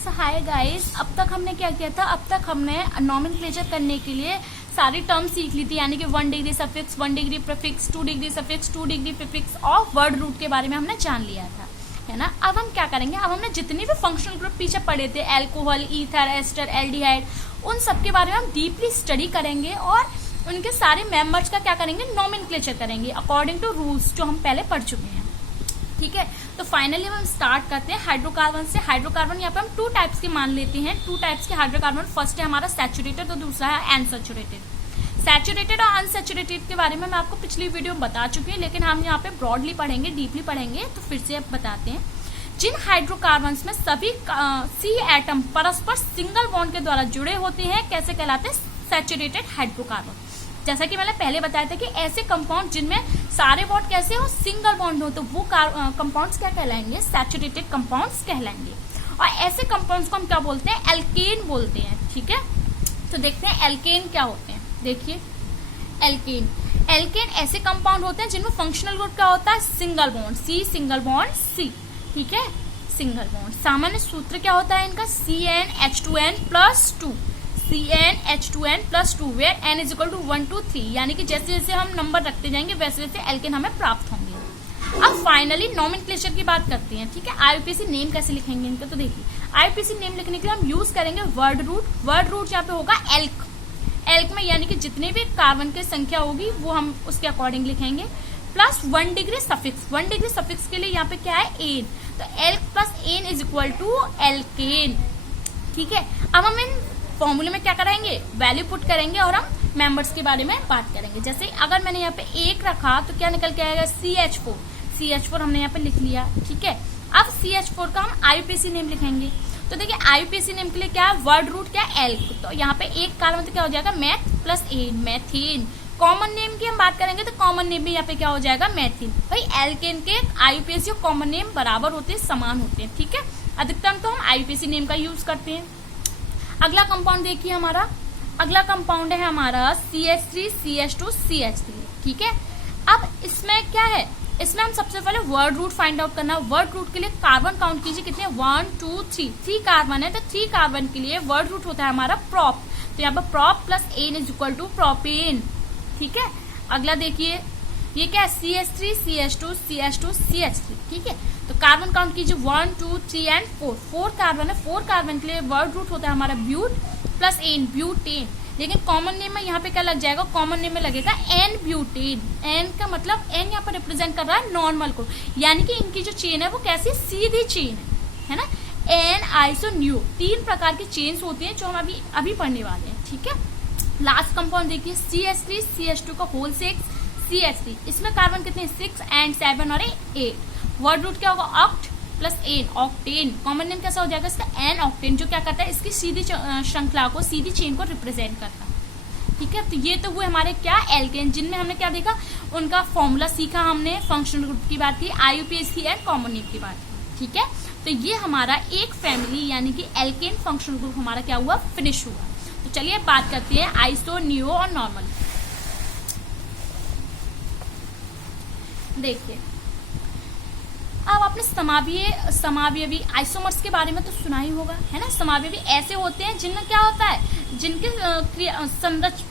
सो hi guys, अब तक हमने क्या किया था? अब तक हमने नॉमेनक्लेचर करने के लिए सारी टर्म सीख ली थी, यानी कि 1 degree suffix, 1 degree prefix, 2 degree suffix, 2 degree prefix और वर्ड रूट के बारे में हमने जान लिया था, है ना। अब हम क्या करेंगे? अब हमने जितने भी फंक्शनल ग्रुप पीछे पढ़े थे, अल्कोहल, ईथर, एस्टर, एल्डिहाइड, उन सब के बारे में हम डीपली स्टडी करेंगे और उनके सारे मेंबर्स का क्या करेंगे? नॉमेनक्लेचर करेंगे अकॉर्डिंग टू रूल्स जो हम पहले पढ़ चुके हैं। ठीक है, तो फाइनली हम स्टार्ट करते हैं हाइड्रोकार्बन से। हाइड्रोकार्बन यहाँ पे हम 2 टाइप्स के मान लेते हैं, 2 टाइप्स के हाइड्रोकार्बन। फर्स्ट है हमारा सैचुरेटेड, तो दूसरा है अनसैचुरेटेड। सैचुरेटेड और अनसैचुरेटेड के बारे में मैं आपको पिछली वीडियो में बता चुकी हूँ, लेकिन हम यहाँ पे ब्रॉडली पढ़ेंगे, डीपली पढ़ेंगे, तो फिर से अब बताते हैं। जिन हाइड्रोकार्बन्स में सभी सी एटम परस्पर सिंगल बॉन्ड के द्वारा जुड़े होते हैं, कैसे कहलाते हैं? Saturated hydrocarbon. जैसा कि मैंने पहले बताया था कि ऐसे कंपाउंड जिनमें सारे बॉन्ड कैसे हो? सिंगल बॉन्ड हो, तो वो कंपाउंड्स क्या कहलाएंगे? सैचुरेटेड कंपाउंड्स कहलाएंगे। और ऐसे कंपाउंड्स को हम क्या बोलते हैं? एल्केन बोलते हैं। ठीक है, तो देखते हैं एल्केन क्या होते हैं। देखिए, एल्केन ऐसे कंपाउंड होते हैं जिनमें फंक्शनल ग्रुप क्या होता है? Single bond, C single bond C. ठीक है, सिंगल बॉन्ड। सामान्य सूत्र क्या होता है इनका? CnH2n+2, CnH2n+2, where n is equal to 1 2 3, यानी कि जैसे जैसे हम नंबर रखते जाएंगे वैसे वैसे एल्केन हमें प्राप्त होंगे। अब फाइनली नॉमेनक्लेचर की बात करते हैं। ठीक है, आईयूपीएसी नेम कैसे लिखेंगे इनका? तो देखिए, आईयूपीएसी नेम लिखने के लिए हम यूज करेंगे वर्ड रूट। वर्ड रूट यहाँ पे होगा एल्क। एल्क में यानी कि जितने भी कार्बन की संख्या होगी वो हम उसके अकॉर्डिंग लिखेंगे, plus 1 degree suffix. 1 degree suffix के लिए यहाँ पे क्या है? एन, तो alk plus ane is equal to alkane. ठीक है, अब हम इन फॉर्मूले में क्या करेंगे? वैल्यू पुट करेंगे और हम मेंबर्स के बारे में बात करेंगे। जैसे अगर मैंने यहाँ पे 1 रखा तो क्या निकल के आएगा? CH4। CH4 हमने यहाँ पे लिख लिया। ठीक है, अब CH4 का हम आईयूपीएसी नेम लिखेंगे। तो देखिए, आईयूपीएसी नेम के लिए क्या है? वर्ड रूट क्या है? एल्क। तो यहाँ पे एक कार्बन तो क्या हो जाएगा? Meth plus ane, methane. Common name की हम बात करेंगे तो कॉमन नेम भी यहाँ पे क्या हो जाएगा? मैथिन। भाई एल्केन के आईयूपीएसी और कॉमन नेम बराबर होते हैं, समान होते हैं। ठीक है, अधिकतम तो हम आईयूपीएसी नेम का यूज करते हैं। अगला कंपाउंड देखिए, हमारा अगला कंपाउंड है हमारा CH3 CH2 CH3। ठीक है, अब इसमें क्या है? इसमें हम सबसे पहले वर्ड रूट फाइंड आउट करना। वर्ड रूट के लिए कार्बन काउंट कीजिए, कितने? 1 2 3। 3 कार्बन है, तो 3 कार्बन के लिए वर्ड रूट होता है हमारा प्रोप। तो यहाँ पर prop plus ane is equal to propane. ठीक है, अगला देखिए, ये क्या है? CH3 CH2 CH2 CH3। ठीक है, तो कार्बन काउंट कीजिए 1 2 3 एंड 4। 4 कार्बन है, 4 कार्बन के लिए वर्ड रूट होता है हमारा ब्यूट प्लस एन, ब्यूटेन। लेकिन कॉमन नेम में यहाँ पे क्या लग जाएगा? कॉमन नेम में लगेगा एन ब्यूटेन। एन का मतलब एन यहाँ पर रिप्रेजेंट कर रहा है नॉर्मल को, यानी कि इनकी जो चेन है वो कैसी? सीधी चेन है ना। एन आइसो न्यू, 3 प्रकार की चेन्स होती हैं जो हम अभी पढ़ने वाले हैं। ठीक है, लास्ट कंपाउंड देखिए, CH3 CH2 का होल 6 CH3। इसमें कार्बन कितने? 6 एंड 7 और 8। वर्ड रूट क्या होगा? Oct plus ane, octane. Common name कैसा हो जाएगा इसका? एन ऑक्टेन, जो क्या करता है? इसकी सीधी श्रृंखला को, सीधी चेन को रिप्रेजेंट करता है। ठीक है, तो ये तो वो हमारे क्या? एल्केन, जिनमें हमने क्या देखा? उनका फॉर्मूला सीखा हमने, फंक्शनल ग्रुप की बात की, आईयूपीएसी एंड कॉमन नेम की बात की। ठीक है, तो ये हमारा एक फैमिली यानी कि एल्केन फंक्शनल ग्रुप हमारा क्या हुआ? फिनिश हुआ। तो चलिए बात करते हैं आइसो, नियो और नॉर्मल। देखिए, अब आपने समावयवी आइसोमर्स के बारे में तो सुना ही होगा, है ना। समावयवी ऐसे होते हैं जिनमें क्या होता है? जिनकी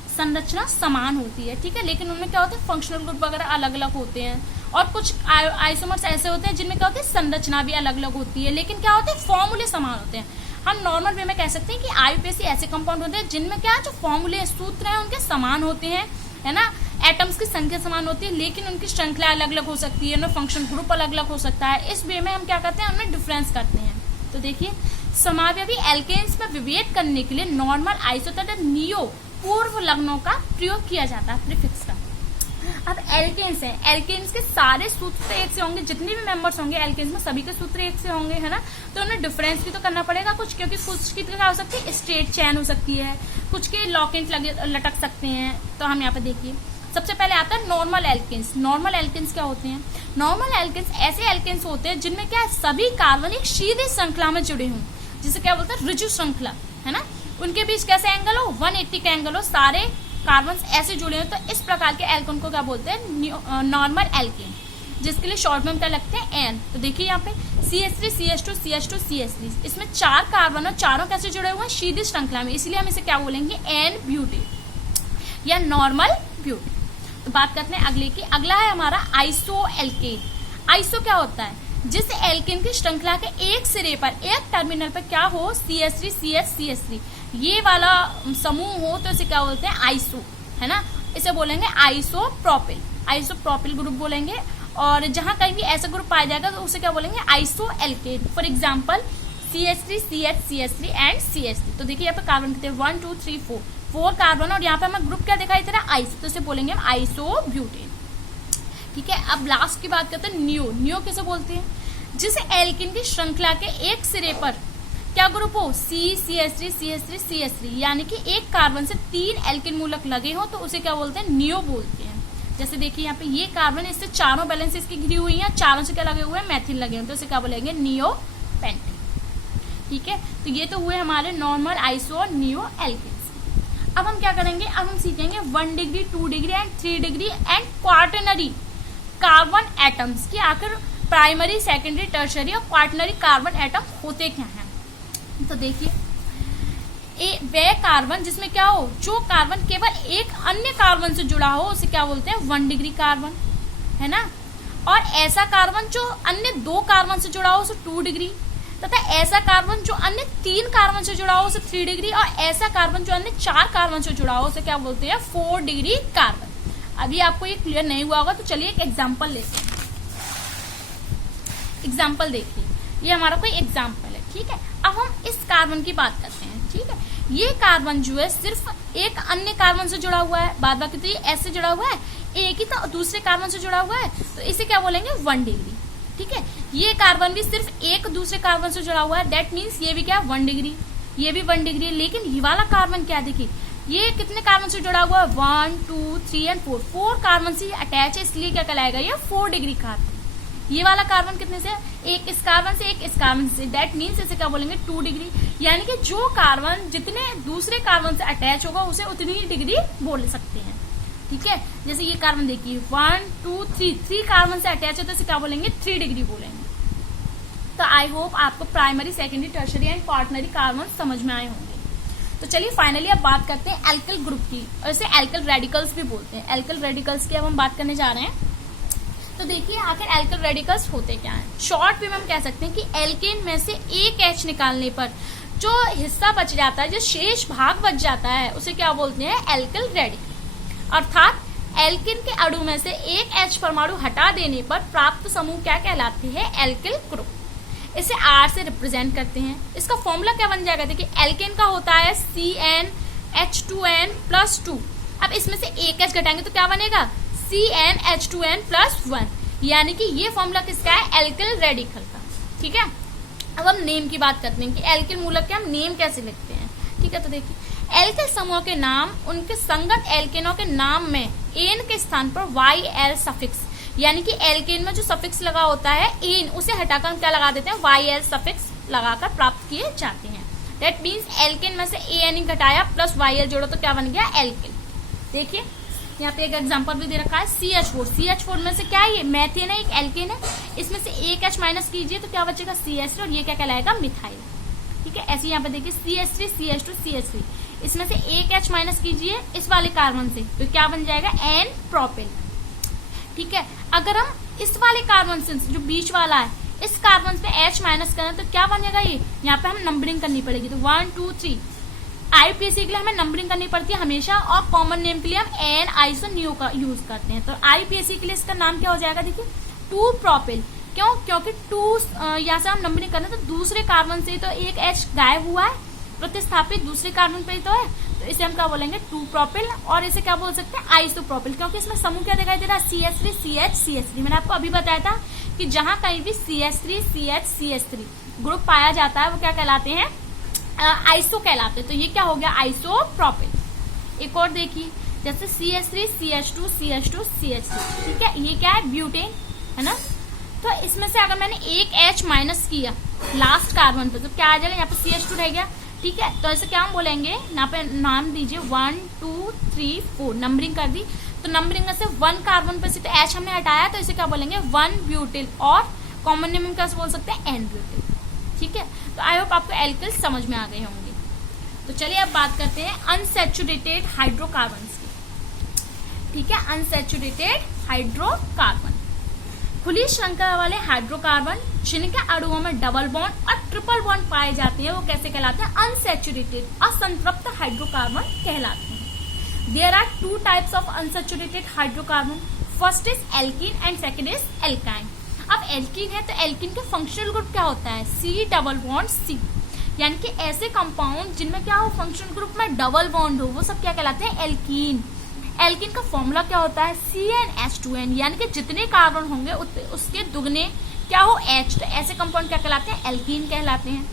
संरचना समान होती है। ठीक है, लेकिन उनमें क्या होता है? फंक्शनल ग्रुप वगैरह अलग अलग होते हैं। और कुछ आइसोमर्स ऐसे होते हैं जिनमें क्या होती है? संरचना भी अलग अलग होती है, लेकिन क्या होते हैं? फॉर्मूले समान होते हैं। हम नॉर्मल वे में कह सकते हैं कि आईयूपीएसी ऐसे कंपाउंड होते हैं जिनमें क्या, जो फॉर्मूले सूत्र हैं उनके समान होते हैं, है ना। एटम्स की संख्या समान होती है, लेकिन उनकी श्रृंखला अलग अलग हो सकती है, उनमें फंक्शन ग्रुप अलग अलग हो सकता है। इस वे में हम क्या करते हैं? उनमें डिफरेंस करते हैं। तो देखिए, समावयवी एल्केन्स में विभेद करने के लिए नॉर्मल, आइसो तथा नियो पूर्व लग्नों का प्रयोग किया जाता है, प्रीफिक्स का। अब एल्केन्स है, एल्केन्स के सारे सूत्र एक से होंगे, जितने भी मेंबर्स होंगे एल्केन्स में सभी के सूत्र एक से होंगे, है ना। तो उन्हें डिफरेंस भी तो करना पड़ेगा कुछ, क्योंकि कुछ की क्या हो सकती है? स्ट्रेट चैन हो सकती है, कुछ के लॉकेंट लटक सकते हैं। तो हम यहाँ पे देखिए, सबसे पहले आता है नॉर्मल एल्केन्स। नॉर्मल एल्केन्स क्या होते हैं? नॉर्मल एल्केन्स ऐसे एल्केन्स होते हैं जिनमें क्या, सभी कार्बन एक सीधी श्रृंखला में जुड़े हों, जिसे क्या बोलते हैं? ऋजु श्रृंखला, है ना। उनके बीच कैसे एंगल हो? 180 का एंगल हो, सारे कार्बन ऐसे जुड़े हो, तो इस प्रकार के एल्केन को क्या बोलते हैं? Normal alkane. जिसके लिए शॉर्ट में हम क्या लगते हैं एन। तो देखिए यहाँ पे CH3 CH2 CH2 CH3, इसमें 4 कार्बन और चारों कैसे जुड़े हुए हैं, सीधी श्रृंखला में, इसलिए हम इसे क्या बोलेंगे एन ब्यूटेन या नॉर्मल ब्यूटेन। तो बात करते हैं अगले की। अगला है हमारा आइसो एल्केन। आइसो क्या होता है, जिस एल्केन की श्रृंखला के एक सिरे पर एक टर्मिनल पर क्या हो CH3 CH CH3 ये वाला समूह हो तो इसे क्या बोलते हैं आइसो, है ना। इसे बोलेंगे आइसोप्रोपिल, आइसोप्रोपिल ग्रुप बोलेंगे। और जहां कहीं भी ऐसा ग्रुप पाया जाएगा तो उसे क्या बोलेंगे iso alkane. For example CH3 CH CH3 and CH3। तो देखिए यहाँ पे कार्बन कितने 1 2 3 4 कार्बन और यहाँ पे हमें ग्रुप क्या दिखाई दे रहा है आइसो, तो इसे बोलेंगे हम आइसोब्यूटेन। ठीक है, अब लास्ट की बात करते हैं नियो। नियो किसे बोलते हैं, जिस एल्केन की श्रृंखला के एक सिरे पर क्या ग्रुप हो CH3 CH3 CH3 यानी कि एक कार्बन से 3 एल्केन मूलक लगे हो तो उसे क्या बोलते हैं नियो बोलते हैं। जैसे देखिए यहाँ पे ये कार्बन इससे चारों बैलेंस इसकी घिरी हुई है, चारों से क्या लगे हुए हैं मैथिल लगे हुए, तो इसे क्या बोलेंगे नियो पेंटेन। ठीक है, तो ये तो हुए हमारे नॉर्मल आइसो और नियो एल्केन्स। अब हम क्या करेंगे, अब हम सीखेंगे 1 degree 2 degree and 3 degree and quaternary carbon atoms की आखिर प्राइमरी सेकेंडरी टर्शरी और क्वार्टनरी कार्बन एटम होते क्या हैं। तो देखिए वह कार्बन जिसमें क्या हो, जो कार्बन केवल एक अन्य कार्बन से जुड़ा हो उसे क्या बोलते हैं 1 डिग्री कार्बन, है ना। और ऐसा कार्बन जो अन्य 2 कार्बन से जुड़ा हो उसे 2 डिग्री, तथा ऐसा कार्बन जो अन्य 3 कार्बन से जुड़ा हो उसे 3 डिग्री, और ऐसा कार्बन जो अन्य 4 कार्बन से जुड़ा हो उसे क्या बोलते हैं 4 डिग्री कार्बन। अभी आपको ये क्लियर नहीं हुआ होगा तो चलिए एक एग्जाम्पल लेते हैं। एग्जाम्पल देखिए, ये हमारा कोई एग्जाम्पल है। ठीक है, अब हम इस कार्बन की बात करते हैं। ठीक है, ये कार्बन जो है सिर्फ एक अन्य कार्बन से जुड़ा हुआ है, बाद बाकी तो ये ऐसे से जुड़ा हुआ है, एक ही तो दूसरे कार्बन से जुड़ा हुआ है, तो इसे क्या बोलेंगे 1 डिग्री। ठीक है, ये कार्बन भी सिर्फ एक दूसरे कार्बन से जुड़ा हुआ है, दैट मीन्स ये भी क्या 1 डिग्री, ये भी 1 डिग्री। लेकिन ये वाला कार्बन क्या, देखिए ये कितने कार्बन से जुड़ा हुआ है 1 2 3 एंड 4 कार्बन से अटैच है, इसलिए क्या कहलाएगा ये 4 डिग्री कार्बन। ये वाला कार्बन कितने से, एक इस कार्बन से एक इस कार्बन से, दैट मीन्स इसे क्या बोलेंगे 2 डिग्री। यानी कि जो कार्बन जितने दूसरे कार्बन से अटैच होगा उसे उतनी ही डिग्री बोल सकते हैं। ठीक है, जैसे ये कार्बन देखिए 1 2 3 कार्बन से अटैच है तो इसे क्या बोलेंगे 3 डिग्री बोलेंगे। तो आई होप आपको primary secondary tertiary and quaternary carbon समझ में आए होंगे। तो चलिए फाइनली अब बात करते हैं एल्किल ग्रुप की, और इसे एल्किल रेडिकल्स भी बोलते हैं। एल्किल रेडिकल्स की अब हम बात करने जा रहे हैं। तो देखिए आखिर एल्किल रेडिकल्स होते क्या हैं। शॉर्ट में हम कह सकते हैं कि एल्केन में से एक H निकालने पर जो हिस्सा बच जाता है, जो शेष भाग बच जाता है उसे क्या बोलते हैं एल्किल रेडिकल। अर्थात एल्केन के अणु में से एक H परमाणु हटा देने पर प्राप्त समूह क्या कहलाते हैं एल्किल ग्रुप। इसे R से रिप्रेजेंट करते हैं। इसका फॉर्मूला क्या बन जाएगा, देखिए एल्केन का होता है CnH2n+2। अब इसमें से एक H घटाएंगे तो क्या बनेगा CnH2n+1, यानी कि ये फॉर्मूला किसका है एल्किल रेडिकल का। ठीक है, अब हम नेम की बात करते हैं कि एल्किल मूलक के हम नेम कैसे लिखते हैं। ठीक है, तो देखिए एल्किल समूह के नाम उनके संगत एल्केनों के नाम में एन के स्थान पर YL सफिक्स, यानी कि एल्केन में जो सफिक्स लगा होता है एन, उसे हटाकर हम क्या लगा देते हैं YL सफिक्स लगाकर प्राप्त किए जाते हैं। दैट मीन्स एल्केन में से AN घटाया प्लस YL जोड़ो तो क्या बन गया एल्किल। देखिए यहाँ पे एक एग्जांपल भी दे रखा है CH4। CH4 में से क्या है ये मैथेन है, एक एल्केन है, इसमें से एक H माइनस कीजिए तो क्या बचेगा CH3 और ये क्या कहलाएगा मिथाइल। ठीक है, ऐसे यहाँ पे देखिए CH3 CH2 CH3, इसमें से एक H माइनस कीजिए इस वाले कार्बन से तो क्या बन जाएगा N प्रोपिल। ठीक है, अगर हम इस वाले कार्बन से जो बीच वाला है इस कार्बन पे H माइनस करें तो क्या बनेगा ये, यहाँ पे हमें नंबरिंग करनी पड़ेगी। तो 1 2 3 आईपीसी के लिए हमें नंबरिंग करनी पड़ती है हमेशा, और कॉमन नेम के लिए हम एन आइसो न्यू का यूज करते हैं। तो आईपीसी के लिए इसका नाम क्या हो जाएगा, देखिए 2 प्रोपिल। क्यों, क्योंकि 2 यहाँ से हम नंबरिंग करना तो दूसरे कार्बन से तो एक H गायब हुआ है, प्रतिस्थापित दूसरे कार्बन पे तो है, तो इसे हम क्या बोलेंगे 2 प्रोपिल। और इसे क्या बोल सकते हैं आइसो प्रोपिल, क्योंकि इसमें समूह क्या दिखाई दे रहा है CH3 CH CH3। मैंने आपको अभी बताया था कि जहां कहीं भी CH3 CH CH3 ग्रुप पाया जाता है वो क्या कहलाते हैं आइसो कहलाते हैं। तो ये क्या हो गया आइसो प्रोपिल। एक और देखिए जैसे CH3 CH2 CH2 CH3, ठीक है, ये क्या है ब्यूटेन, है ना। तो इसमें से अगर मैंने एक H माइनस किया लास्ट कार्बन पे तो क्या आ जाएगा, यहाँ पे CH2 रह गया। ठीक है, तो ऐसे क्या हम बोलेंगे, यहाँ पे नाम दीजिए 1 2 3 4 नंबरिंग कर दी। तो तो नंबरिंग में से 1 कार्बन पे से तो H हमने हटाया, तो इसे क्या बोलेंगे 1 ब्यूटिल, और कॉमन नेम में कैसे बोल सकते हैं N ब्यूटिल। ठीक है, तो आई होप आपको एल्किल समझ में आ गए होंगे। तो चलिए अब बात करते हैं अनसैचुरेटेड हाइड्रोकार्बन्स की। ठीक है, अनसैचुरेटेड हाइड्रोकार्बन खुली श्रृंखला वाले हाइड्रोकार्बन जिनके अणुओं में डबल बॉन्ड और ट्रिपल बॉन्ड पाए जाते हैं, वो कैसे कहलाते हैं? अनसैचुरेटेड, असंतृप्त हाइड्रोकार्बन कहलाते हैं। There are 2 types of unsaturated hydrocarbon, first is alkene and second is alkyne. अब एल्कीन है तो एल्कीन के फंक्शनल ग्रुप क्या होता है? C डबल बॉन्ड C, यानी कि ऐसे कंपाउंड जिनमें क्या हो, फंक्शनल ग्रुप में डबल बॉन्ड हो, वो सब क्या कहलाते हैं? एल्कीन। एल्कीन का फॉर्मूला क्या होता है? CnH2n, यानी कि जितने कार्बन होंगे उसके दुगने क्या हो? H। तो ऐसे कंपाउंड क्या कहलाते हैं? एल्कीन कहलाते हैं।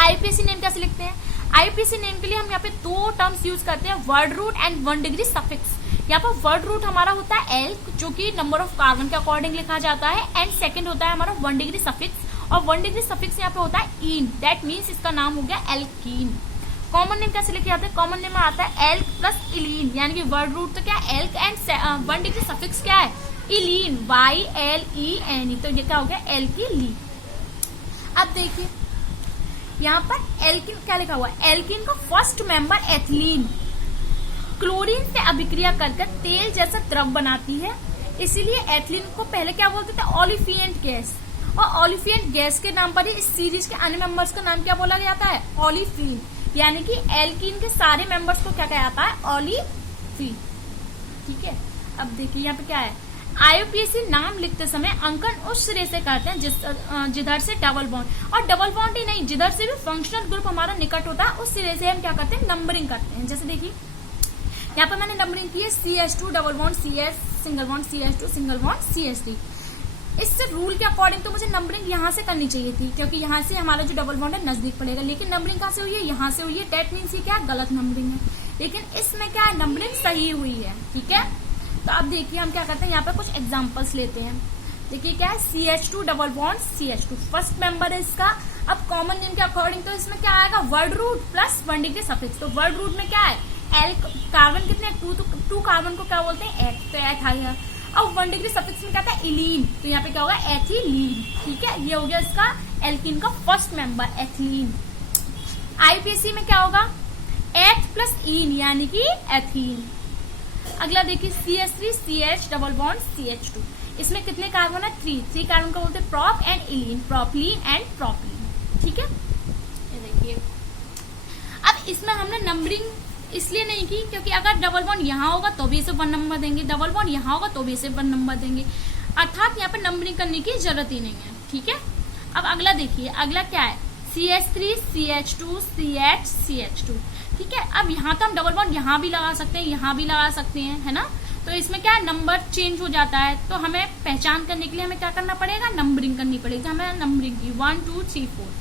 आईपीसी नेम कैसे लिखते हैं? आईपीसी नेम के लिए हम यहाँ पे 2 टर्म्स यूज करते हैं, word root and 1 degree suffix. यहाँ पर वर्ड रूट हमारा होता है एल्क, जो कि नंबर ऑफ कार्बन के अकॉर्डिंग लिखा जाता है, एंड सेकंड होता है हमारा 1 डिग्री सफिक्स, और 1 डिग्री सफिक्स यहाँ पे होता है इन, दैट मीन्स इसका नाम हो गया एल्कीन। कॉमन नेम कैसे लिखे जाते हैं? कॉमन नेम में आता है एल्क प्लस इलीन, यानी कि वर्ड रूट तो क्या है? एल्क, एंड 1 डिग्री सफिक्स क्या है? इलीन, YLENE, तो ये क्या हो गया? एल्किली। अब देखिए यहाँ पर एल्किन क्या लिखा हुआ है? एल्किन का फर्स्ट मेंबर एथिलीन क्लोरीन से अभिक्रिया करके तेल जैसा द्रव बनाती है, इसीलिए एथिलीन को पहले क्या बोलते थे? ओलिफिएंट गैस, और ओलिफिएंट गैस के नाम पर ही इस सीरीज के अन्य मेंबर्स का नाम क्या बोला जाता है? ओलिफिन, यानी कि एल्कीन के सारे मेंबर्स को क्या कहा जाता है? ओलिफिन। ठीक है, अब देखिए यहाँ पे क्या है? आईयूपीएसी नाम लिखते समय अंकन उस सिरे से करते हैं जिधर से डबल बॉन्ड, और डबल बॉन्ड ही नहीं, जिधर से भी फंक्शनल ग्रुप हमारा निकट होता है उस सिरे से हम क्या करते हैं? नंबरिंग करते हैं। जैसे देखिए यहाँ पर मैंने नंबरिंग की है CH2 double bond CS single bond CH2 single bond CH3। इससे रूल के अकॉर्डिंग तो मुझे नंबरिंग यहाँ से करनी चाहिए थी, क्योंकि यहाँ से हमारा जो डबल बॉन्ड है नजदीक पड़ेगा, लेकिन नंबरिंग कहाँ से हुई है? यहाँ से हुई है, दैट मीन्स ये क्या है? गलत नंबरिंग है। लेकिन इसमें क्या है? नंबरिंग सही हुई है। ठीक है, तो अब देखिए हम क्या करते हैं, यहाँ पे कुछ एग्जाम्पल्स लेते हैं। देखिए क्या है? CH2 double bond CH2 first member है इसका। अब कॉमन नेम के अकॉर्डिंग तो इसमें क्या आएगा? Word root plus 1 degree suffix. तो वर्ड रूट में क्या है? एल कार्बन कितने? 2 कार्बन को क्या बोलते हैं? एथ, तो एथ आएगा। अब 1 डिग्री सफिक्स में क्या था? इलीन, तो यहाँ पे क्या होगा? एथिलीन। ठीक है, ये हो गया इसका एल्कीन का फर्स्ट मेंबर एथिलीन। आईपीसी में क्या होगा? एथ प्लस इन, यानी कि एथीन। अगला देखिए CH3 CH double bond CH2, इसमें कितने कार्बन है? 3 कार्बन को बोलते हैं prop and ylene, propylene and propylene. ठीक है, ये देखिए अब इसमें हमने नंबरिंग इसलिए नहीं की क्योंकि अगर डबल बॉन्ड यहाँ होगा तो भी इसे 1 नंबर देंगे, डबल बॉन्ड यहाँ होगा तो भी इसे 1 नंबर देंगे, अर्थात यहाँ पे नंबरिंग करने की जरूरत ही नहीं है। ठीक है, अब अगला देखिए, अगला क्या है? CH3 CH2 CH CH2। ठीक है, अब यहाँ तो हम डबल बॉन्ड यहाँ भी लगा सकते हैं, यहाँ भी लगा सकते हैं, है ना? तो इसमें क्या है? नंबर चेंज हो जाता है, तो हमें पहचान करने के लिए हमें क्या करना पड़ेगा? नंबरिंग करनी पड़ेगी। हमें नंबरिंग की 1 2 3 4,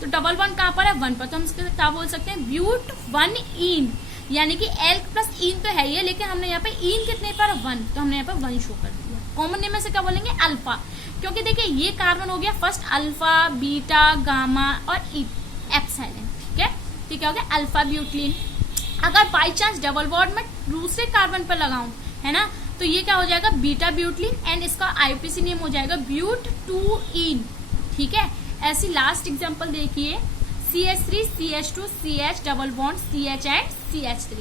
तो डबल बॉन्ड कहाँ पर है? 1 पर, तो हम इसके क्या बोल सकते हैं? ब्यूट 1 इन, यानी कि एल्क प्लस इन तो है ये, लेकिन हमने यहाँ पे इन कितने पर? 1, तो हमने यहाँ पे 1 शो कर दिया। कॉमन नेम में से क्या बोलेंगे? अल्फा, क्योंकि देखिए ये कार्बन हो गया फर्स्ट अल्फा, बीटा, गामा और एप्सिलॉन। ठीक है, तो क्या हो गया? अल्फा ब्यूटलीन। अगर बाई चांस डबल बॉन्ड में दूसरे कार्बन पर लगाऊं, है ना, तो ये क्या हो जाएगा? बीटा ब्यूटलीन, एंड इसका आईपीसी नेम हो जाएगा ब्यूट 2 इन। ठीक है, ऐसी लास्ट एग्जांपल देखिए CH3 CH2 CH double bond CH and CH3।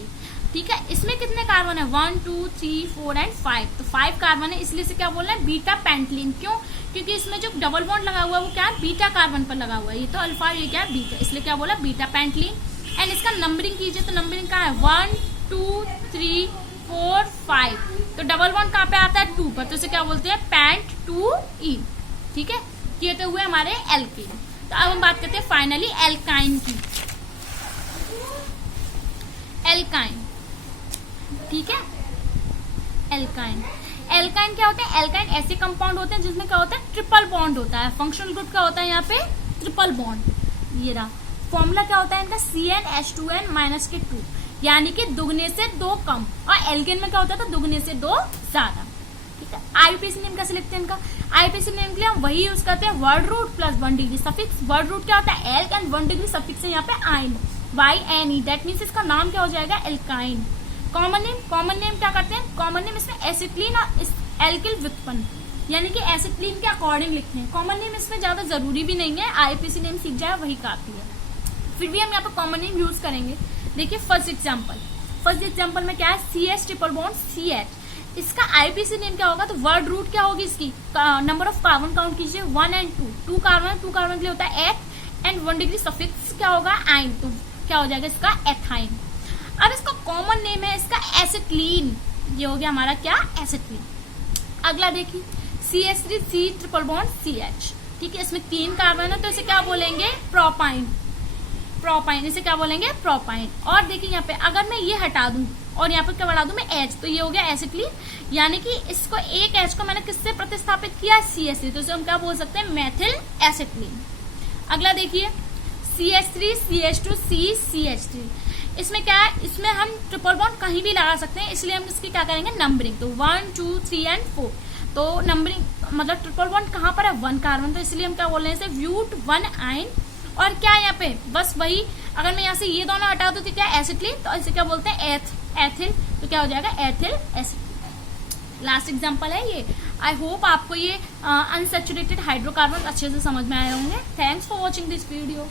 ठीक है, इसमें कितने कार्बन है? 1 2 3 4 एंड 5, तो 5 कार्बन है, इसलिए से क्या बोल रहे हैं? बीटा पेंटलिन। क्यों? क्योंकि इसमें जो डबल बॉन्ड लगा हुआ है वो क्या है? बीटा कार्बन पर लगा हुआ है, ये तो अल्फा, ये क्या है? बीटा, इसलिए क्या बोला? बीटा पेंटलिन। एंड इसका नंबरिंग कीजिए तो नंबरिंग कहाँ है? 1 2 3 4 5, तो डबल बॉन्ड कहाँ पे आता है? 2 पर, तो इसे क्या बोलते हैं? पेंट 2 इन। ठीक है, ये तो हुए हमारे एल्कीन। तो अब हम बात करते हैं फाइनली एल्काइन की। एल्काइन, ठीक है, एल्काइन। एल्काइन क्या होते हैं? एल्काइन ऐसे कंपाउंड होते हैं जिसमें क्या होता है? ट्रिपल बॉन्ड होता है। फंक्शनल ग्रुप क्या होता है यहाँ पे? Triple bond. ये रहा फॉर्मूला क्या होता है इनका? CnH2n-2, यानी कि दुगने से 2 कम, और एल्केन में क्या होता था? दुगने से 2 ज्यादा। ठीक है, आईपीसी नेम कैसे लिखते हैं इनका? आईपीसी नेम के लिए हम वही यूज करते हैं, word root plus 1 degree suffix. Word root क्या होता है? एल्क, एंड 1 डिग्री सफिक्स है यहाँ पे आइन, YNE, दैट मीन्स इसका नाम क्या हो जाएगा? एल्काइन। कॉमन नेम क्या करते हैं, कॉमन नेम इसमें एसिटिलीन और एल्किल व्युत्पन्न, यानी कि एसिटिलीन के अकॉर्डिंग लिखते हैं। कॉमन नेम इसमें ज्यादा जरूरी भी नहीं है, आईपीसी नेम सीख जाए वही काफी है। फिर भी हम यहाँ पे कॉमन नेम यूज करेंगे। देखिए फर्स्ट एग्जाम्पल में क्या है, CH ट्रिपल बॉन्ड CH। इसका आईपीसी नेम क्या होगा, तो वर्ड रूट क्या होगी इसकी, नंबर ऑफ कार्बन काउंट कीजिए 1 और 2 कार्बन के लिए होता है एथ एंड 1 डिग्री सफिक्स क्या होगा आइन, तो क्या हो जाएगा इसका एथाइन। अब इसका कॉमन नेम है इसका एसिटिलीन, ये हो गया हमारा क्या एसिटिलीन। अगला देखिए CH3 ट्रिपल बॉन्ड CH, ठीक है, इसमें 3 कार्बन है तो इसे क्या बोलेंगे प्रोपाइन, इसे क्या बोलेंगे प्रोपाइन। और देखिए यहाँ पे अगर मैं ये हटा दूं और यहाँ पे क्या बढ़ा दूं मैं H, तो ये हो गया एसिटिलीन, यानी कि इसको एक H को मैंने किससे प्रतिस्थापित किया CH3, तो इसे हम क्या बोल सकते हैं मेथिल एसिटिलीन। अगला देखिए CH3 CH2 CH3, इसमें क्या है, इसमें हम ट्रिपल बॉन्ड कहीं भी लगा सकते हैं, इसलिए हम इसकी क्या करेंगे नंबरिंग, तो 1 2 3 एंड 4, तो नंबरिंग मतलब ट्रिपल बॉन्ड कहाँ पर है 1 कार्बन, तो इसलिए हम क्या बोल रहे हैं इसे व्यूट 1 आइन। और क्या है यहाँ पे बस वही, अगर मैं यहाँ से ये दोनों हटा दूं तो क्या एसिटिलीन, तो इसे क्या बोलते हैं एथिल, तो क्या हो जाएगा एथिल एसिड। लास्ट एग्जांपल है ये। आई होप आपको ये अनसैचुरेटेड हाइड्रोकार्बन अच्छे से समझ में आए होंगे। Thanks for watching this video.